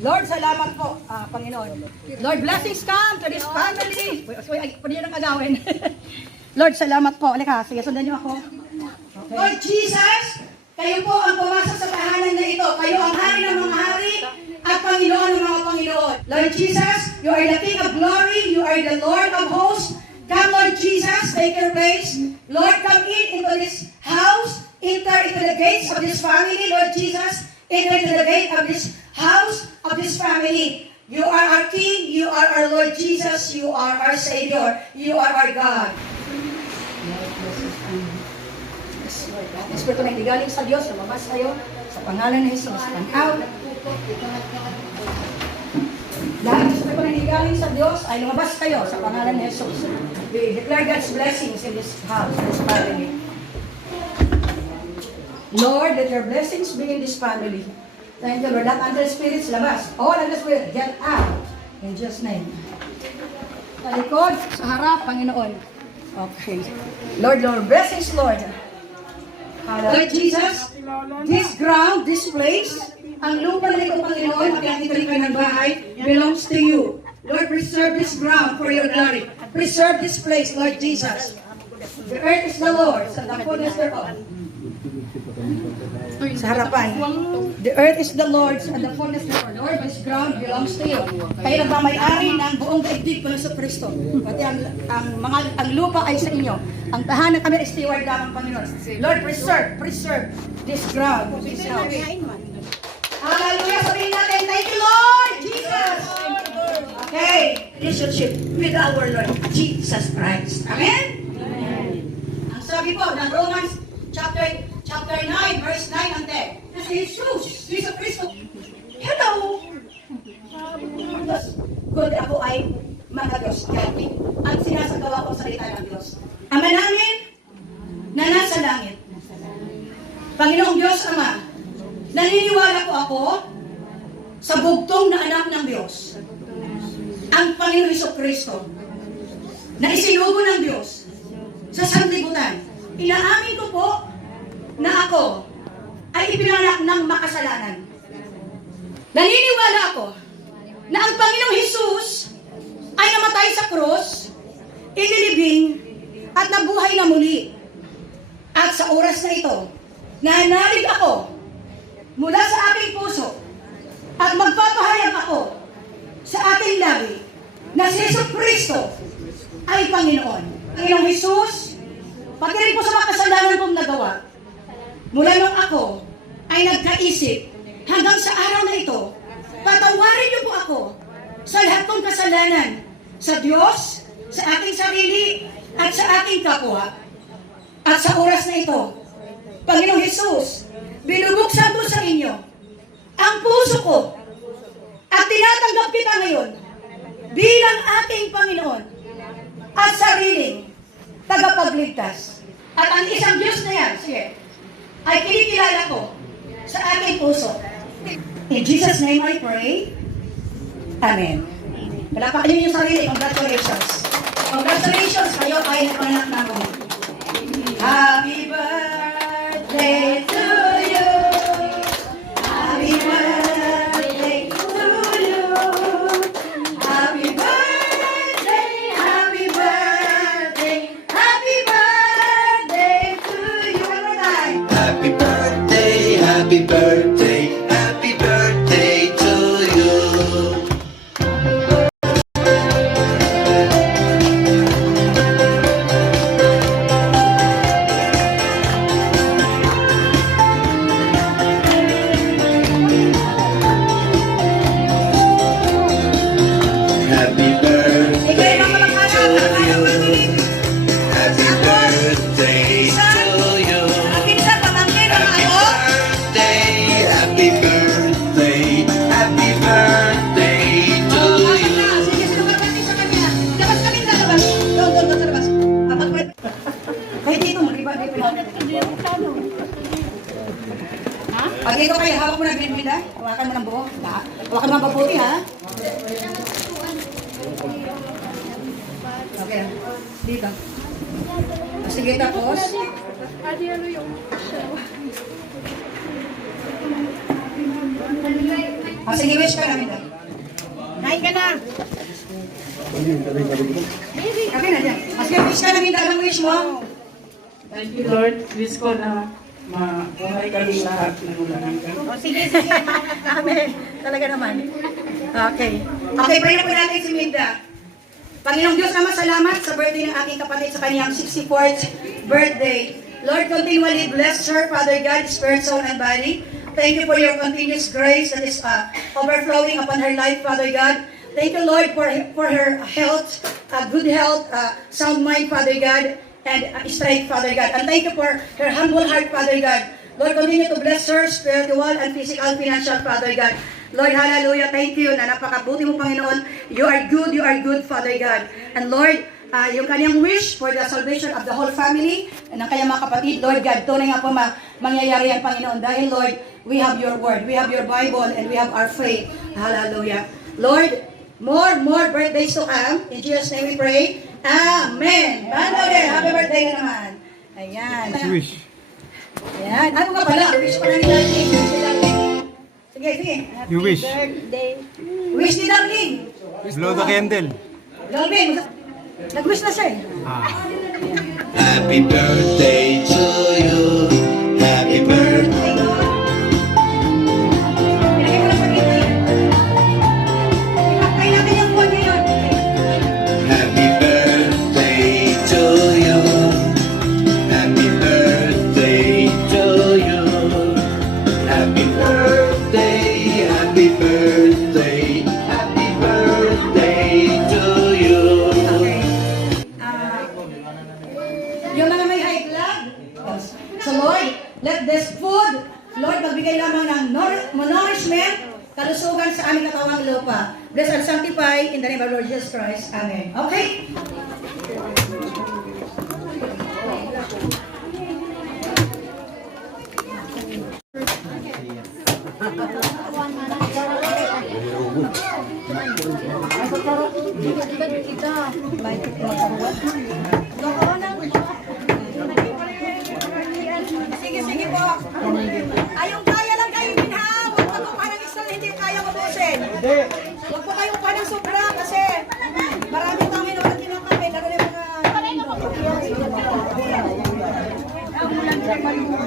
Lord, salamat po, Panginoon. Lord, blessings come to this family. Pwede nyo nang agawin. Lord, salamat po. Halika, sige, sundan nyo ako. Okay. Lord Jesus, kayo po ang pumasok sa tahanan na ito. Kayo ang hari ng mga hari at Panginoon ng mga Panginoon. Lord Jesus, you are the King of glory. You are the Lord of hosts. Come, Lord Jesus, take your place. Lord, come into this house. Enter into the gates of this family, Lord Jesus. Enter into the gate of this house, of this family. You are our King. You are our Lord Jesus. You are our Savior. You are our God. Espiritu na hindi galing sa Diyos, lumabas tayo sa pangalan ni Jesus. Come out. Dahil espiritu na hindi galing sa Diyos, ay lumabas kayo sa pangalan ni Jesus. We declare God's blessings in this house, in this family. Lord, let your blessings be in this family. Thank you, Lord. That under spirits, labas. All under spirit, get out. In Jesus' name. Sa likod, sa harap, Panginoon. Okay. Lord, blessings, Lord. Lord Jesus, this ground, this place, ang lupa na ito, Panginoon, pagkakita rin ng bahay, belongs to you. Lord, preserve this ground for your glory. Preserve this place, Lord Jesus. The earth is the Lord's, and the fullness thereof. Sa harapan. The earth is the Lord's and the fullness thereof. Lord, this ground belongs to you. Kayo nagmamayari ng buong daigdig ko sa Kristo. Pati ang lupa ay sa inyo. Ang tahanan kami ay steward ng Panginoon. Lord, preserve this ground. This house. Hallelujah! Sabihin natin, thank you, Lord Jesus! Okay, relationship with our Lord Jesus Christ. Amen? Ang sabi po ng Romans chapter 9, verse 9 and 10. Kasi Jesus Kristo. Hello! Kung ako ay mga Diyos, at sinasagawa ko salita ng Diyos. Ama namin na nasa langit. Panginoong Diyos Ama, naniniwala po ako sa bugtong na anak ng Diyos. Ang Panginoong Jesucristo na isinugo ng Diyos sa sanlibutan. Inaamin ko po na ako ay ipinanak ng makasalanan. Naniniwala ako na ang Panginoong Jesus ay namatay sa krus, inilibing, at nabuhay na muli. At sa oras na ito, nanalig ako mula sa aking puso at magpapahayag ako sa ating labi na si Jesucristo ay Panginoon. Panginoong Jesus, pati rin po sa mga kasalanan kong nagawa, mula nung ako ay nagkaisip hanggang sa araw na ito, patawarin niyo po ako sa lahat kong kasalanan sa Diyos, sa aking sarili, at sa aking kapwa. At sa oras na ito, Panginoong Jesus, binubuksan ko sa inyo ang puso ko at tinatanggap kita ngayon bilang aking Panginoon at sariling tagapagligtas. At ang isang Diyos na yan, sige, ay kinikilala ko sa aking puso. In Jesus' name I pray. Amen. Palapakan niyo yung sarili. Congratulations. Congratulations. Kayo ay napanganak na mo. Happy birthday to you. Happy birthday to you. Happy birthday, happy birthday, happy birthday to you. One more time. Happy birthday, happy birthday, happy birthday to you. Happy birthday to you. Happy birthday to you. Happy birthday, happy birthday to you. Kahit dito, mag-iba. Pag ito kayo, hawak mo na binibida. Hawakan mo ng buo. Hawakan mo ng mabuti, ha? Okay. Dito. Sige, tapos. Ano yung Sige, wish ka namin daw. Kain ka na. Okay na dyan. Sige, wish ka namin daw. Anong wish mo? Thank you, Lord. Wish ko na mabuhay kami lahat ng ulangan ka. O sige, sige. Maunat kami. Talaga naman. Okay. Okay, pray na po natin si Minda. Panginoong Diyos, Ama, salamat sa birthday ng aking kapatid sa kanyang 64th birthday. Lord, continually bless her, Father God, spirit, soul, and body. Thank you for your continuous grace that is overflowing upon her life, Father God. Thank you, Lord, for her health, good health, sound mind, Father God, and strength, Father God. And thank you for her humble heart, Father God. Lord, continue to bless her spiritual and physical, financial, Father God. Lord, hallelujah, thank you na napakabuti mo, Panginoon. You are good, Father God. And Lord, yung kanyang wish for the salvation of the whole family, ng kanyang mga kapatid, Lord God, tunay nga po mangyayari yan, Panginoon. Dahil, Lord, we have your word, we have your Bible, and we have our faith. Hallelujah. Lord, more birthdays to come. In Jesus' name we pray. Amen. Mano rin, happy birthday ka naman. Ayan. Wish. Ayan. Ano nga pala? Wish pa na ni Darling. Wish ni Darling. Sige, sige. You wish. Wish ni Darling. Blow the candle. Darling, nag-wish na siya eh. Happy birthday to you. Happy birthday. Ilagay mo na sa gitna yan. Ipakay natin yung phone niya yun. Happy birthday to you. Happy birthday to you. Happy birthday, happy birthday, happy birthday to you. Yung mga may high blood. So Lord, let this food, Lord, magbigay lamang ng nourishment, kalusugan sa aming katawang lupa. Bless and sanctify in the name of Lord Jesus Christ. Amen. Okay? Sige, sige po. Ayong kaya lang kayo din ha. Huwag pa kung parang isa na hindi kaya mabusin. Huwag po kayong parang sobra kasi marami pang minulat kinakami. Lalo na yung mga